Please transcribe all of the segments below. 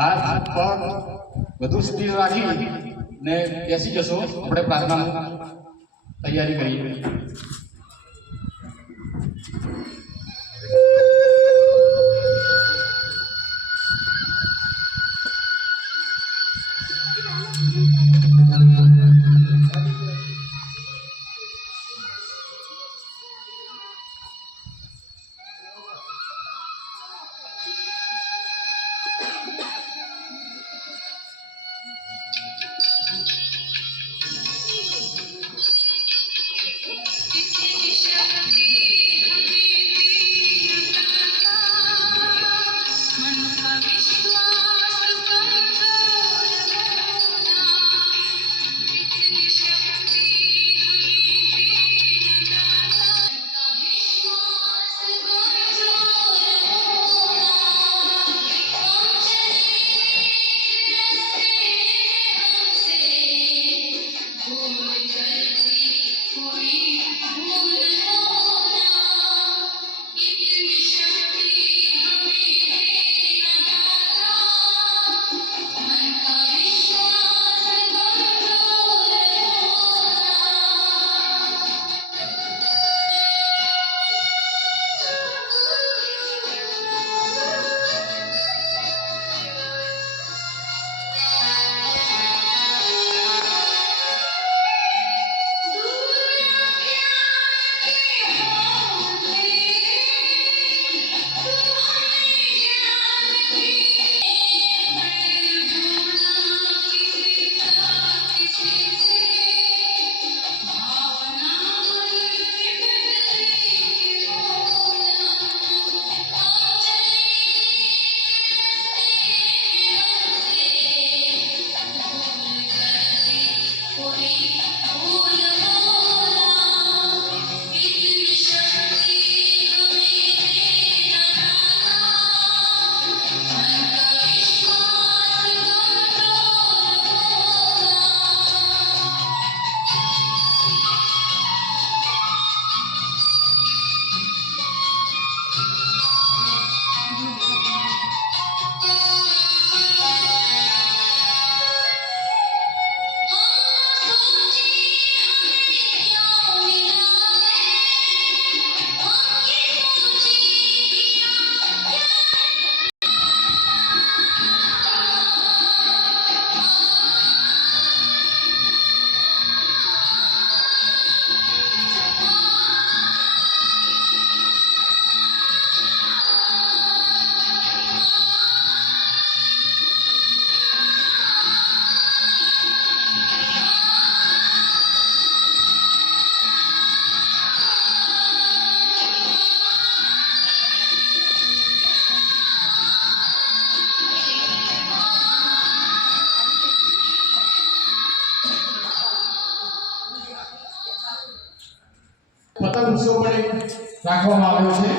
હાથ પગ બધું સ્થિર રાખી ને બેસી જશો. આપણે પ્રાર્થના તૈયારી કરીએ. પતંગ ઉત્સવ પણ રાખવામાં આવ્યો છે,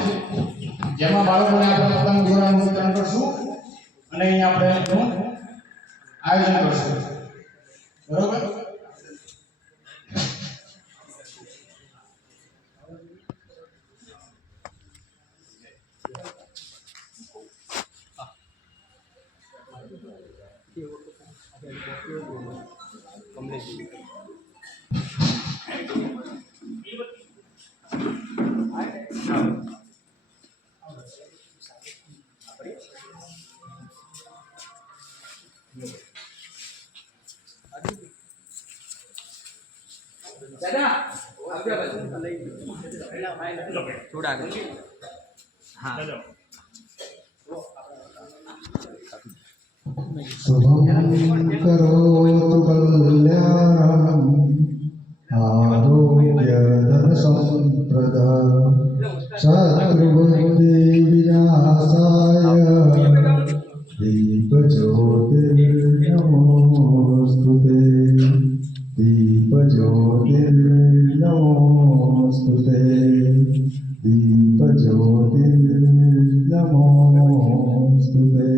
જેમાં બાળકોને આપણે પતંગ દોરાનું વિતરણ કરશું અને અહીંયા આપણે એનું આયોજન કરશું. બરોબર? થોડા આગળ હા શુભં કરોતુ કલ્યાણં આરોગ્ય ધન સંપ્રદા શત્રુબુદ્ધિ વિનાશાય દીપજ્યોતિર્નમોસ્તુતે દીપજ્યોતિર્નમોસ્તુતે દીપજ્યોતિર્નમોસ્તુતે.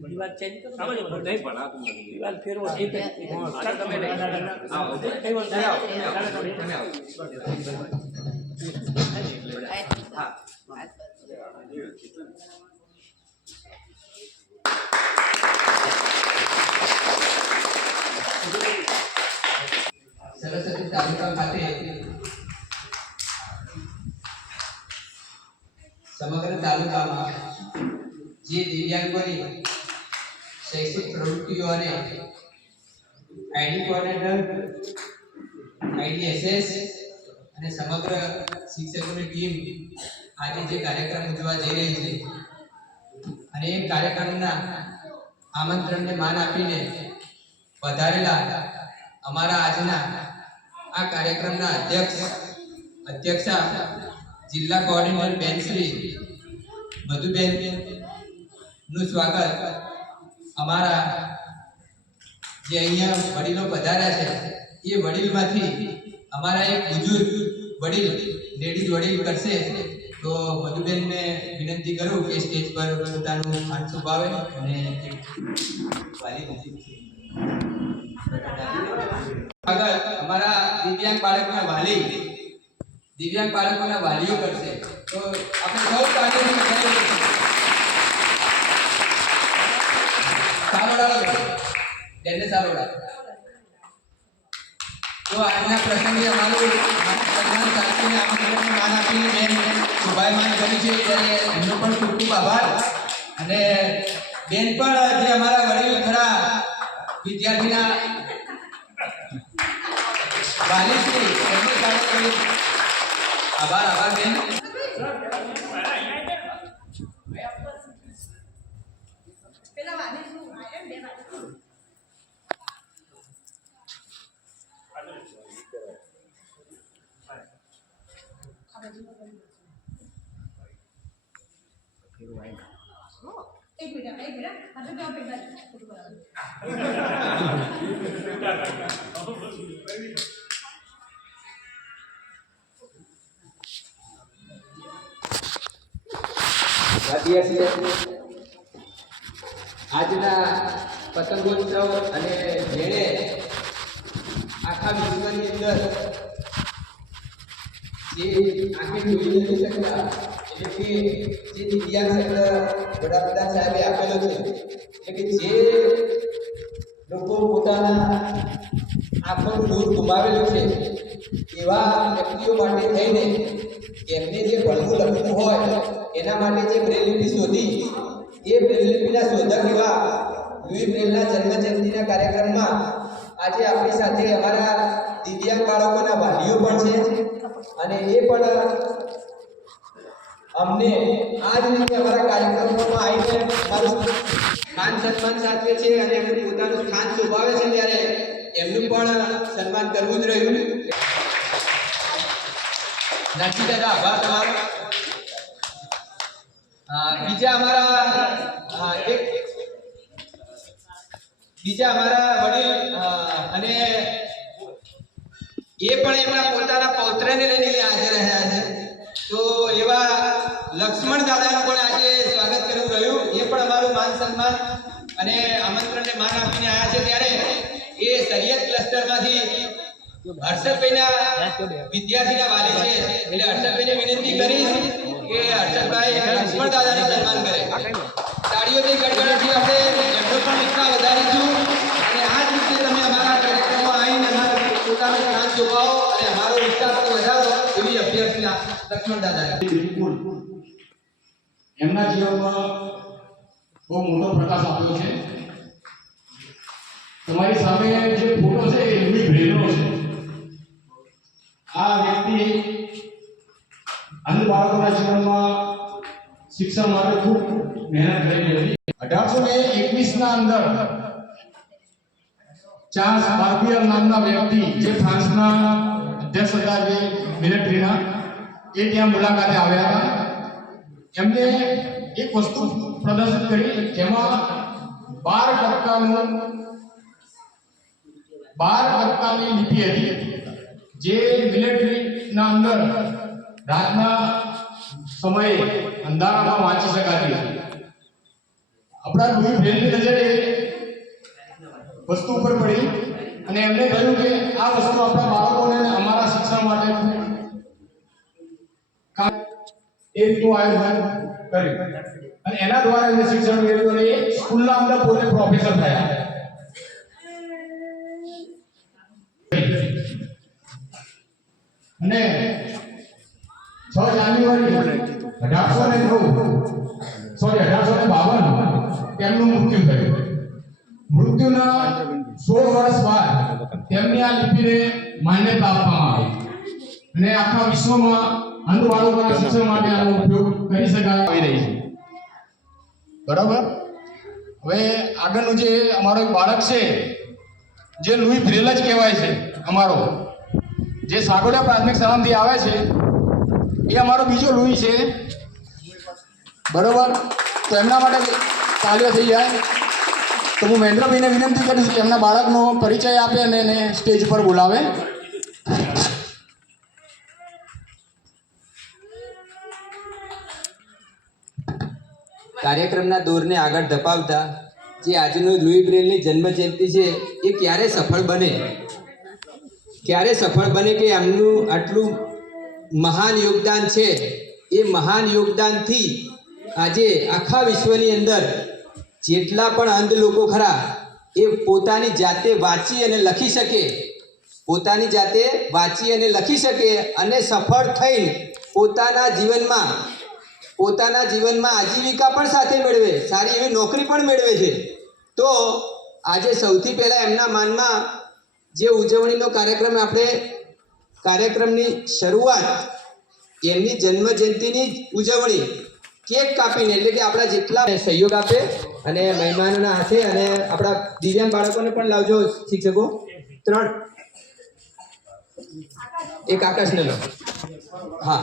દીવાલ ચેન્જ કરો નહીં પણ આ દીવાલ ફેરવો તમે લઈ હા સરસ્વતી તાલુકા ખાતે સમગ્ર તાલુકામાં જે દિવ્યાંગોની શૈક્ષણિક પ્રવૃત્તિઓ અને આઈડી કોઓર્ડિનેટર IDSS અને સમગ્ર શિક્ષકોની ટીમ આજે જે કાર્યક્રમ ઉજવવા જઈ રહી છે અને એ કાર્યક્રમના આમંત્રણને માન આપીને પધારેલા અમારા આજના આ કાર્યક્રમના અધ્યક્ષા જિલ્લા કોઓર્ડિનેટર બેન શ્રી મધુબેન નું સ્વાગત અમારા જે અહીંયા વડીલો પધાર્યા છે એ વડીલમાંથી અમારા એક બુજુર્ગ વડીલ લેડીઝ વડીલ કરશે તો મધુબેનને વિનંતી કરું કે સ્ટેજ પર પોતાનું સ્થાન સંભાળે અને વાલી આગળ અમારા દિવ્યાંગ બાળકોના વાલીઓ કરશે તો આપણે સૌ તાળીઓથી વધાવીએ. સારોડા બેનને સારોડા. તો આજના પ્રસંગે અમારું સન્માન સાચવીને આમંત્રણને માન આપીને બેન શોભાયમાન કરી છે ત્યારે એમનો પણ ખૂબ ખૂબ આભાર. અને બેન પણ જે અમારા વડીલ ખરા વિદ્યાર્થીના વાલી છે એમની સાથે કરી આભાર બેન. एक मिनट आता जॉब एकदा फोटो करा. આજના પતંગોત્સવ અને જેણે આખા વિશ્વની અંદર જે આંખે જોઈ નથી શકતા એટલે કે જે દિવ્યાંગ ક્ષેત્ર વડાપ્રધાન સાહેબે આપેલો છે એટલે કે જે લોકો પોતાના આંખોનું નૂર ગુમાવેલું છે એવા વ્યક્તિઓ માટે થઈને એમને જે ભણવું લખવું હોય એના માટે જે બ્રેલલિપી શોધી એ બ્રેલલિપીના શોધક એવા લુઈ બ્રેલના જન્મજયંતિના કાર્યક્રમમાં આજે આપણી સાથે અમારા દિવ્યાંગ બાળકોના વાલીઓ પણ છે અને એ પણ અમને આ જ રીતે અમારા કાર્યક્રમોમાં આવીને મારું માન સન્માન સાચવે છે અને એમનું પોતાનું સ્થાન શોભાવે છે ત્યારે એમનું પણ સન્માન કરવું જ રહ્યું. નરસિંહ દાદા આભાર તમારો. બીજા અમારા વડીલ અને એ પણ એમના પોતાના પૌત્રને લઈને હાજર રહ્યા છે તો એવા લક્ષ્મણ દાદાનું પણ આજે સ્વાગત કરવું રહ્યું. એ પણ અમારું માન સન્માન અને આમંત્રણને માન આપીને આવ્યા છે ત્યારે એ સરિયત ક્લસ્ટરમાંથી હર્ષદભાઈના વિદ્યાર્થીના વાલી છે એટલે હર્ષદભાઈને વિનંતી કરીશ કે હર્ષદભાઈ લક્ષ્મણ દાદાને સન્માન કરે. તાળીઓથી ગડગડાટથી આપણે એમનો પણ ઉત્સાહ વધારીશું અને આ જ રીતે તમે અમારા કાર્યક્રમો આવીને અમારા પોતાનો કામ જોવાઓ અને અમારો ઉત્સાહ પણ વધારો એવી અભ્યર્થના લક્ષ્મણ દાદાને. બિલકુલ એમના જીવનમાં બહુ મોટો પ્રકાશ આપ્યો છે. તમારી સામે જે ફોટો છે એ લુઈ બ્રેલનો છે. આ વ્યક્તિ અંધ બાળકોના જીવનમાં શિક્ષણ માટે ખૂબ મહેનત કરેલી હતી. 1821 ના અંદર ચાર્લ્સ બાર્બિયર નામના વ્યક્તિ જે ફ્રાન્સના અધ્યક્ષ હતા જે મિલિટરીના એ ત્યાં મુલાકાતે આવ્યા હતા. એમને એક વસ્તુ પ્રદર્શિત કરી જેમાં 12% લિપિ હતી જે મિલિટરીના અંદર રાતના સમયે અંધારામાં વાંચી શકાતી હતી. આપણા લુઈ બ્રેલની નજરે વસ્તુ ઉપર પડી અને એમને કહ્યું કે આ વસ્તુ આપણા બાળકોને અને અમારા શિક્ષણ માટે એ રીતનું આયોજન કર્યું અને એના દ્વારા એમને શિક્ષણ મેળવ્યું અને એ સ્કૂલના અંદર પોતે પ્રોફેસર થયા. અને 6 જાન્યુઆરી 1852 તેમનું મૃત્યુ થયું. મૃત્યુના 16 વર્ષ બાદ તેમની આ લિપિને માન્યતા આપવામાં આવી અને આખા વિશ્વમાં અંધ બાળકોના શિક્ષણ માટે આનો ઉપયોગ કરી શકાય આવી રહી છે. બરાબર. હવે આગળનું જે અમારો એક બાળક છે જે લુઈ બ્રેલ જ કહેવાય છે અમારો, જે સાગોડા પ્રાથમિક શાળામાંથી આવે છે એ અમારો બીજો લુઈ છે. બરોબર. તો એમના માટે તાળીઓ થઈ જાય. તો હું મહેન્દ્રભાઈને વિનંતી કરીશ કે એમના બાળકનો પરિચય આપે અને એને સ્ટેજ ઉપર બોલાવે. કાર્યક્રમના દોરને આગળ ધપાવતા જે આજનું લુઈ બ્રેલની જન્મજયંતિ છે એ ક્યારે સફળ બને કે એમનું આટલું મહાન યોગદાન છે. એ મહાન યોગદાનથી આજે આખા વિશ્વની અંદર જેટલા પણ અંધ લોકો ખરા એ પોતાની જાતે વાંચી અને લખી શકે અને સફળ થઈને પોતાના જીવનમાં આજીવિકા પણ સાથે મેળવે, સારી એવી નોકરી પણ મેળવે છે. તો આજે સૌથી પહેલાં એમના માનમાં જે ઉજવણીનો કાર્યક્રમની શરૂઆત એમની જન્મજયંતિની ઉજવણી કેક કાપીને, એટલે કે આપણા જેટલા સહયોગ આપે અને મહેમાનોના હાથે અને આપણા દિવ્યાંગ બાળકોને પણ લાવજો શિક્ષકો. 3 એક આકાશને લો. હા,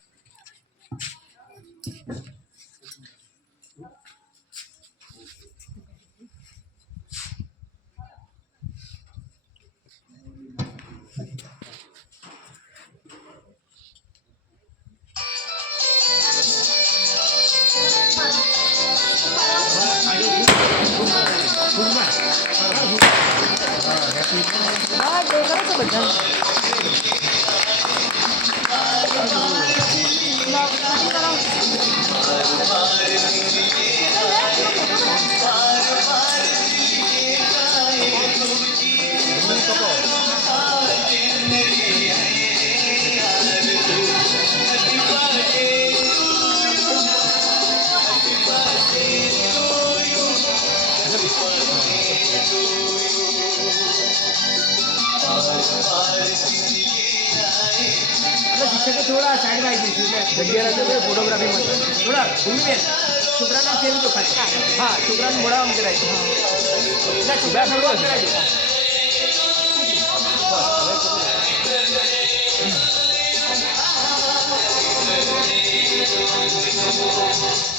શિક્ષકે થોડા સાઈડમાં આવી જઈશું જગ્યા રાખો ફોટોગ્રાફીમાં થોડા ભૂમિબેન છોકરાના ફેર તો હા છોકરાને મોડા આમ કરાય છોકરા શરૂઆત કરાય.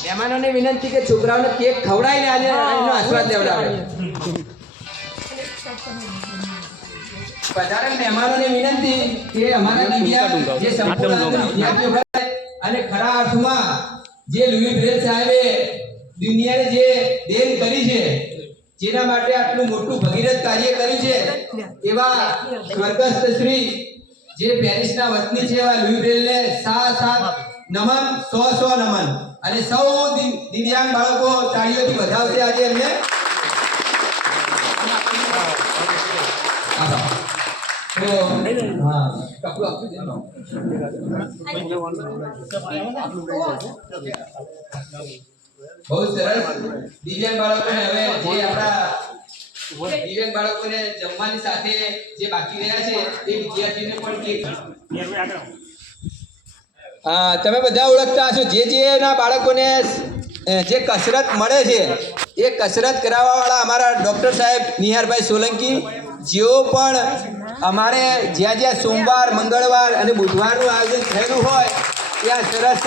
મહેમાનોને વિનંતી કે છોકરાઓને કેક ખવડાવીને આજે એનો આશીર્વાદ લેવડાવે. પધારેલ મહેમાનોને વિનંતી કે અમારા દિવ્યાંગ જે સંપૂર્ણ વિદ્યાર્થીઓ અને ખરા અર્થમાં જે લુઈ બ્રેલ સાહેબે દુનિયાને જે દેન કરી છે, જેના માટે આટલું મોટું ભગીરથ કાર્ય કર્યું છે, એવા સ્વર્ગસ્થ શ્રી જે પેરિસના વતની છે એવા લુઈ બ્રેલને સાત નમન 100 નમન અને સૌ દિવ્યાંગ બાળકો તાળીઓથી વધાવશે આજે એમને આભાર. તો હા કપડું આપી દેજો. બહુ સરસ. દિવ્યાંગ બાળકોને હવે જે આપણા દિવ્યાંગ બાળકોને જમવાની સાથે જે બાકી રહ્યા છે એ વિદ્યાર્થીને પણ કેક તમે બધા ઓળખતા હશો જે ના બાળકોને જે કસરત મળે છે એ કસરત કરાવવાવાળા અમારા ડૉક્ટર સાહેબ નિહારભાઈ સોલંકી, જેઓ પણ અમારે જ્યાં સોમવાર, મંગળવાર અને બુધવારનું આયોજન થયેલું હોય ત્યાં સરસ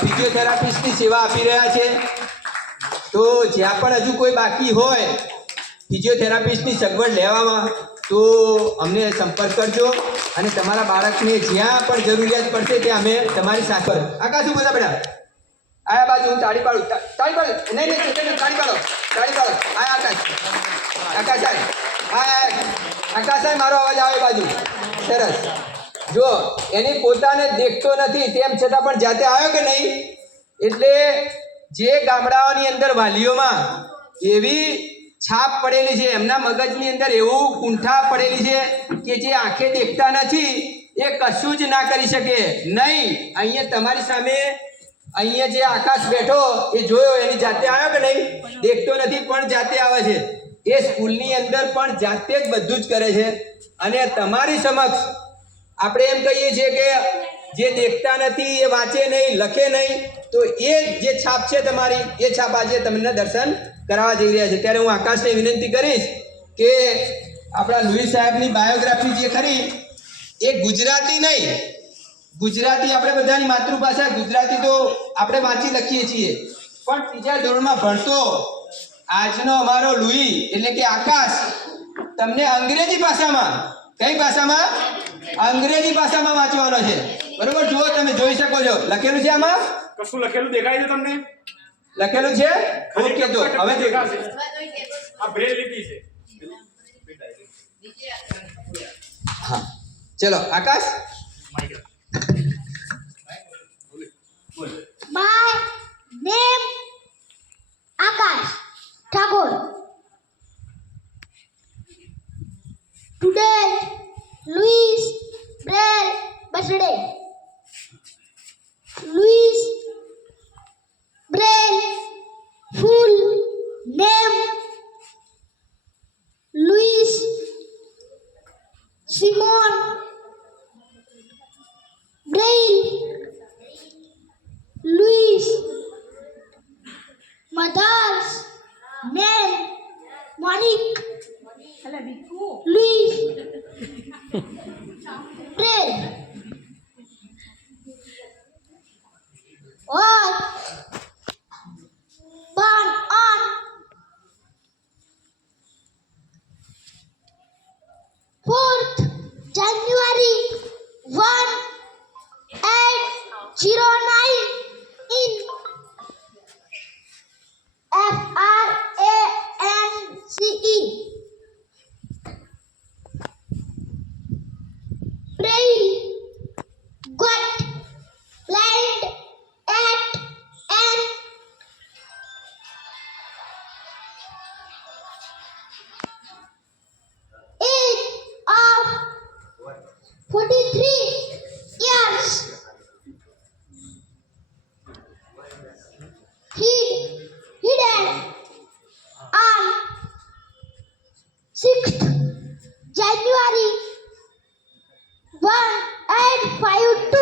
ફિઝિયોથેરાપિસ્ટની સેવા આપી રહ્યા છે. તો જ્યાં પણ હજુ કોઈ બાકી હોય ફિઝિયોથેરાપિસ્ટની સગવડ લેવામાં તો અમને સંપર્ક કરજો અને તમારા બાળકને જ્યાં પણ જરૂરિયાત પડશે ત્યાં અમે તમારી સાથે. આકાશ શું બધા બેટા આયા બાજુ હું તાળી પાડું નહીં તાળી પાડો આ આકાશ સાહેબ મારો અવાજ આવે બાજુ. સરસ. જો એની પોતાને દેખતો નથી તેમ છતાં પણ જાતે આવ્યો કે નહીં. એટલે જે ગામડાઓની અંદર વાલીઓમાં એવી છાપ પડેલી છે, એમના મગજની અંદર એવું કુંઠા પડેલી છે કે જે આંખે દેખતા નથી એ કશું જ ના કરી શકે નહીં. અહીંયા તમારી સામે અહીંયા જે આકાશ બેઠો એ જોયો, એની જાતે આવ્યો કે નહીં. દેખતો નથી પણ જાતે આવે છે. એ સ્કૂલની અંદર પણ જાતે જ બધું જ કરે છે. અને તમારી સમક્ષ આપણે એમ કહીએ છીએ કે જે દેખતા નથી, એ વાંચે નહીં, લખે નહીં, તો એ જે છાપ છે તમારી, એ છાપ આજે તમને દર્શન કરાવવા જઈ રહ્યા છે. ત્યારે હું આકાશને વિનંતી કરીશ કે આપણા લુઈ સાહેબની બાયોગ્રાફી જે ખરી એ ગુજરાતી નહીં, ગુજરાતી આપણે બધાની માતૃભાષા ગુજરાતી તો આપણે વાંચી લખીએ છીએ, પણ ત્રીજા ધોરણમાં ભણતો આજનો અમારો લુઈ એટલે કે આકાશ તમને અંગ્રેજી ભાષામાં, કઈ ભાષામાં? અંગ્રેજી ભાષામાં વાંચવાનો છે. બરોબર. જુઓ, તમે જોઈ શકો છો લખેલું છે આમાં. કશું લખેલું દેખાય છે તમને? લખેલું છે. ઓકે, તો હવે દેખાશે. આ બ્રેલ લીટી છે. હા, ચલો આકાશ. My name Akash Tagore. Today, Louis Braille birthday. Louis Braille full name Louis Simon Braille. Louis mother's name Monique. Hello, Biku. Louis Braille was born on January 1809 in France. Braille got blind at an age of 43 years. He died on 6th January 1852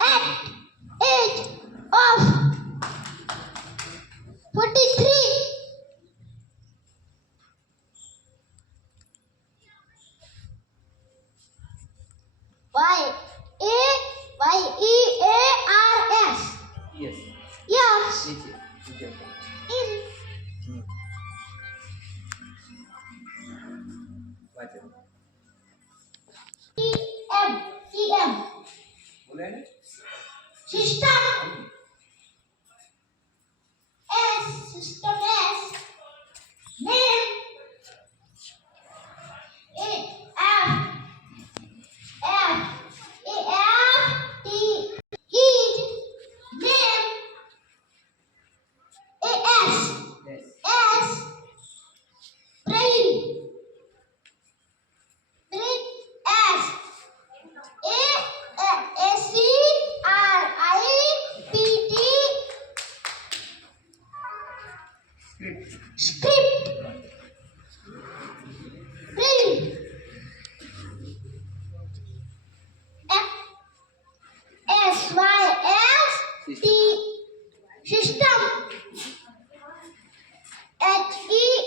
at age of 43. YEARS. Yes. Years in EM system S name it F T system. HELPED.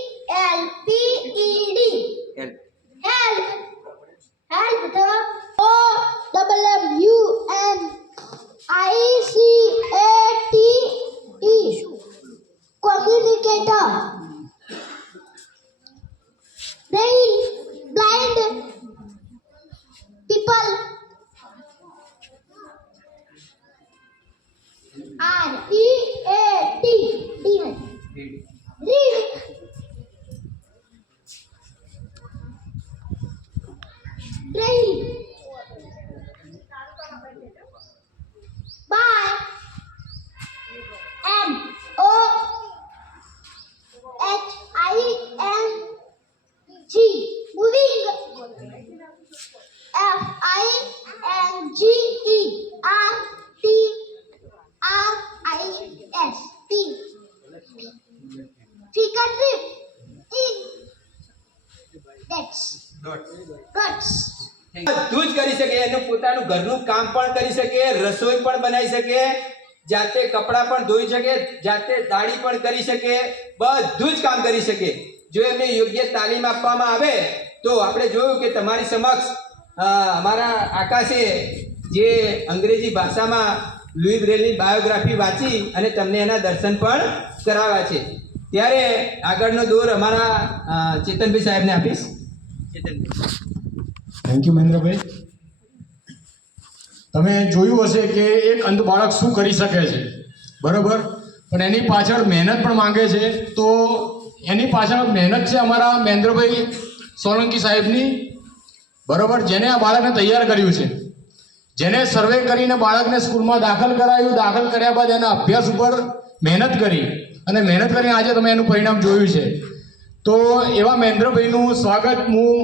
Help. Help. Help the OMMUNICATE. Communicator. Braille. Blind people. READ. Read. Braille. By MOHING. Moving. FINGERTIPS. Fingertip. In. That's. Dots. બધું જ કરી શકે, એનું પોતાનું ઘરનું કામ પણ કરી શકે, રસોઈ પણ બનાવી શકે, જાતે કપડાં પણ ધોઈ શકે, જાતે દાઢી પણ કરી શકે, બધું જ કામ કરી શકે. જો એમને યોગ્ય તાલીમ આપવામાં આવે તો આપણે જોયું કે તમારી સમક્ષ અમારા આકાશે જે અંગ્રેજી ભાષામાં લુઈ બ્રેલની બાયોગ્રાફી વાંચી અને તમને એના દર્શન પણ કરાવ્યા છે. ત્યારે આગળનો દોર અમારા ચેતનભાઈ સાહેબને આપીશ. ચેતનભાઈ. થેન્ક યુ મહેન્દ્રભાઈ. તમે જોયું હશે કે એક અંધ બાળક શું કરી શકે છે, બરોબર, પણ એની પાછળ મહેનત પણ માંગે છે. તો એની પાછળ મહેનત છે અમારા મહેન્દ્રભાઈ સોલંકી સાહેબની, બરોબર, જેને આ બાળકને તૈયાર કર્યું છે, જેને સર્વે કરીને બાળકને સ્કૂલમાં દાખલ કરાયું, દાખલ કર્યા બાદ એના અભ્યાસ ઉપર મહેનત કરી અને મહેનત કરીને આજે તમે એનું પરિણામ જોયું છે. તો એવા મહેન્દ્રભાઈનું સ્વાગત હું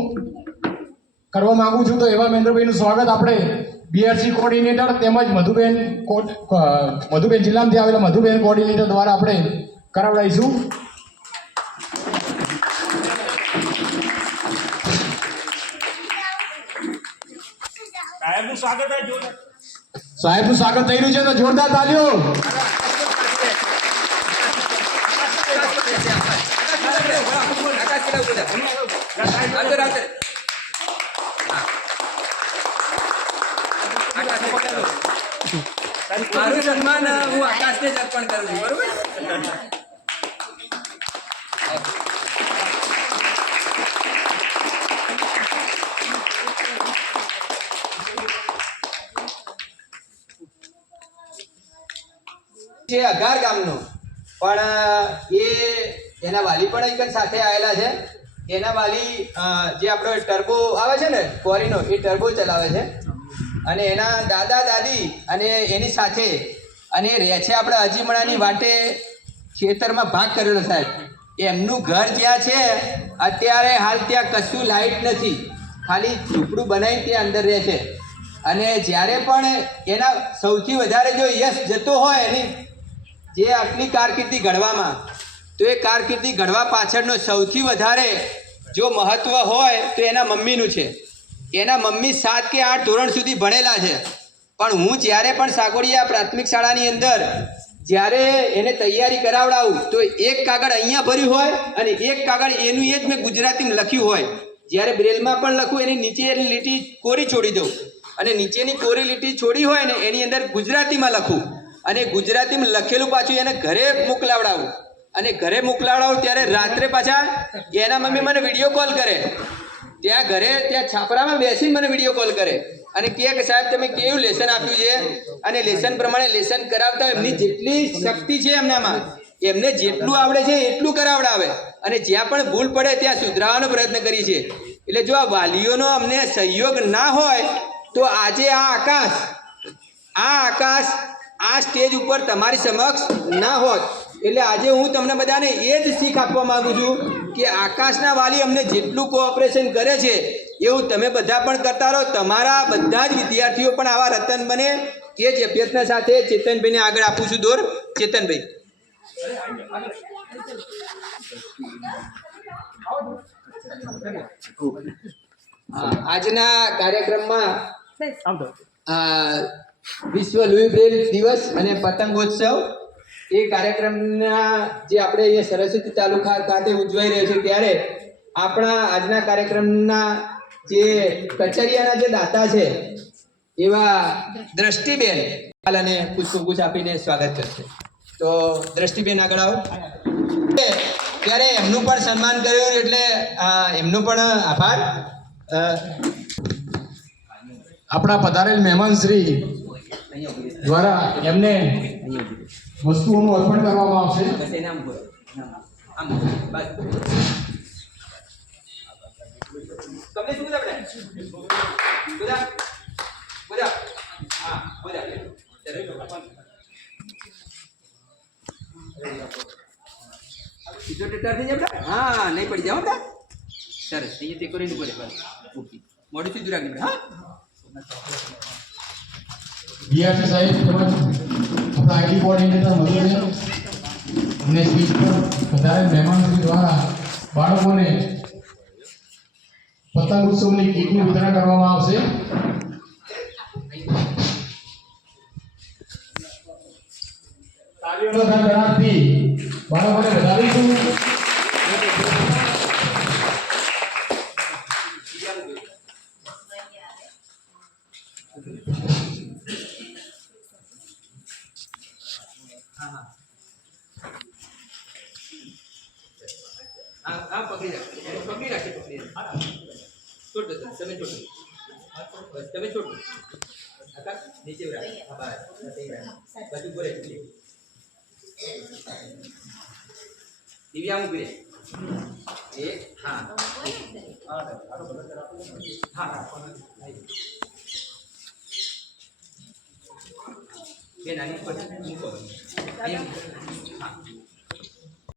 કરવા માંગુ છું. તો એવા મહેન્દ્રભાઈનું સ્વાગત આપણે બીઆરસી કોર્ડિનેટર તેમજ મધુબેન જિલ્લામાંથી આવેલા મધુબેન કોર્ડિનેટર દ્વારા આપણે કરાવડાવીશું. સાહેબનું સ્વાગત છે જોરદાર. સાહેબનું સ્વાગત થઈ રહ્યું છે, તો જોરદાર તાલીઓ. મારું સન્માન હું આકાશને જ અર્પણ કરું છું, બરોબર. છે અઘાર ગામનો, પણ એના વાલી પણ એક જ સાથે આવેલા છે. એના વાલી જે આપણો ટર્બો આવે છે ને ફોરીનો, એ ટર્બો ચલાવે છે અને એના દાદા દાદી અને એની સાથે અને એ રહે છે આપણે અજીમણાની વાટે ખેતરમાં ભાગ કરેલો સાહેબ. એમનું ઘર જ્યાં છે અત્યારે હાલ ત્યાં કશું લાઇટ નથી, ખાલી ઝૂંપડું બનાવી ત્યાં અંદર રહે છે. અને જ્યારે પણ એના સૌથી વધારે જો યશ જતો હોય એની જે આટલી કારકિર્દી ઘડવામાં, તો એ કારકિર્દી ઘડવા પાછળનો સૌથી વધારે જો મહત્વ હોય તો એના મમ્મીનું છે. એના મમ્મી 7 કે 8 ધોરણ સુધી ભણેલા છે, પણ હું જ્યારે પણ સાગોડિયા પ્રાથમિક શાળાની અંદર જ્યારે એને તૈયારી કરાવડાવું તો એક કાગળ અહીંયા ભર્યું હોય અને એક કાગળ એનું એ જ મેં ગુજરાતીમાં લખ્યું હોય. જ્યારે બ્રેલમાં પણ લખું એની નીચે લીટી કોરી છોડી દઉં અને નીચેની કોરી લીટી છોડી હોય ને એની અંદર ગુજરાતીમાં લખું અને ગુજરાતીમાં લખેલું પાછું એને ઘરે મોકલાવડાવું. અને ઘરે મોકલાવડાવું ત્યારે રાત્રે પાછા એના મમ્મી મને વિડીયો કોલ કરે, ત્યાં ઘરે ત્યાં છાપરામાં બેસીને મને વિડીયો કોલ કરે અને કહે કે સાહેબ તમે કેવું લેસન આપ્યું છે, અને લેસન પ્રમાણે લેસન કરાવતા એમની જેટલી શક્તિ છે એમનામાં, એમને જેટલું આવડે છે એટલું કરાવડાવે અને જ્યાં પણ ભૂલ પડે ત્યાં સુધરાવાનો પ્રયત્ન કરી છે. એટલે જો આ વાલીઓનો અમને સહયોગ ના હોય તો આજે આ આકાશ આ સ્ટેજ ઉપર તમારી સમક્ષ ના હોત. એટલે આજે હું તમને બધાને એ જ શીખ આપવા માંગુ છું કે આકાશના વાલી અમને જેટલું કોઓપરેશન કરે છે એવું તમે બધા પણ કરતા રહો. તમારા બધા જ વિદ્યાર્થીઓ પણ આવા રતન બને એ જ અભ્યર્થના સાથે ચેતનભાઈને આગળ આપું છું દોર. ચેતનભાઈ. આજના કાર્યક્રમમાં વિશ્વ લુઈ બ્રેલ દિવસ અને પતંગોત્સવ એ કાર્યક્રમના જે આપણે અહીંયા સરસ્વતી તાલુકા ખાતે ઉજવાઈ રહ્યો છે ત્યારે આપણા આજના કાર્યક્રમના જે કચરિયાના જે દાતા છે એવા દ્રષ્ટિબેન અને પુષ્પગુચ્છ આપીને સ્વાગત કરશે. તો દ્રષ્ટિબેન આગળ આવો. ત્યારે એમનું પણ સન્માન કર્યું એટલે એમનો પણ આભાર. આપણા પધારેલ મહેમાન શ્રી દ્વારા એમને વસ્તુઓનું અર્પણ કરવામાં આવશે. બસ એને આમ બોલો. આમ બસ. તમને શું બધા બધા બધા હા બધા સીધો ટેટાર થઈ જાય બેટા. હા નહીં પડી જાઓ બેટા. સરસ અહીંયા તે કરીને બોલે બસ ઓકે મોઢું સીધું રાખી બેટા. હા બીઆરસી સાહેબ તેમજ આપણા આઈટી કોઓર્ડિનેટર મધુબેન અને સ્પીચ પર પધારેલ મહેમાન શ્રી દ્વારા બાળકોને પતંગ ઉત્સવની કીટનું વિતરણ કરવામાં આવશે. તાળીઓનો ગણગણાટથી બાળકોને વધાવીશું. હા પકડી રાખી છોડ દો તમે છોડ દો બસ તમે છોડ દો આકાશ નીચે રાખ હા બસ બધું બોલે દિવ્યા મૂકી દે એક હા હા બે નાની પર મૂકો અહીંયા હા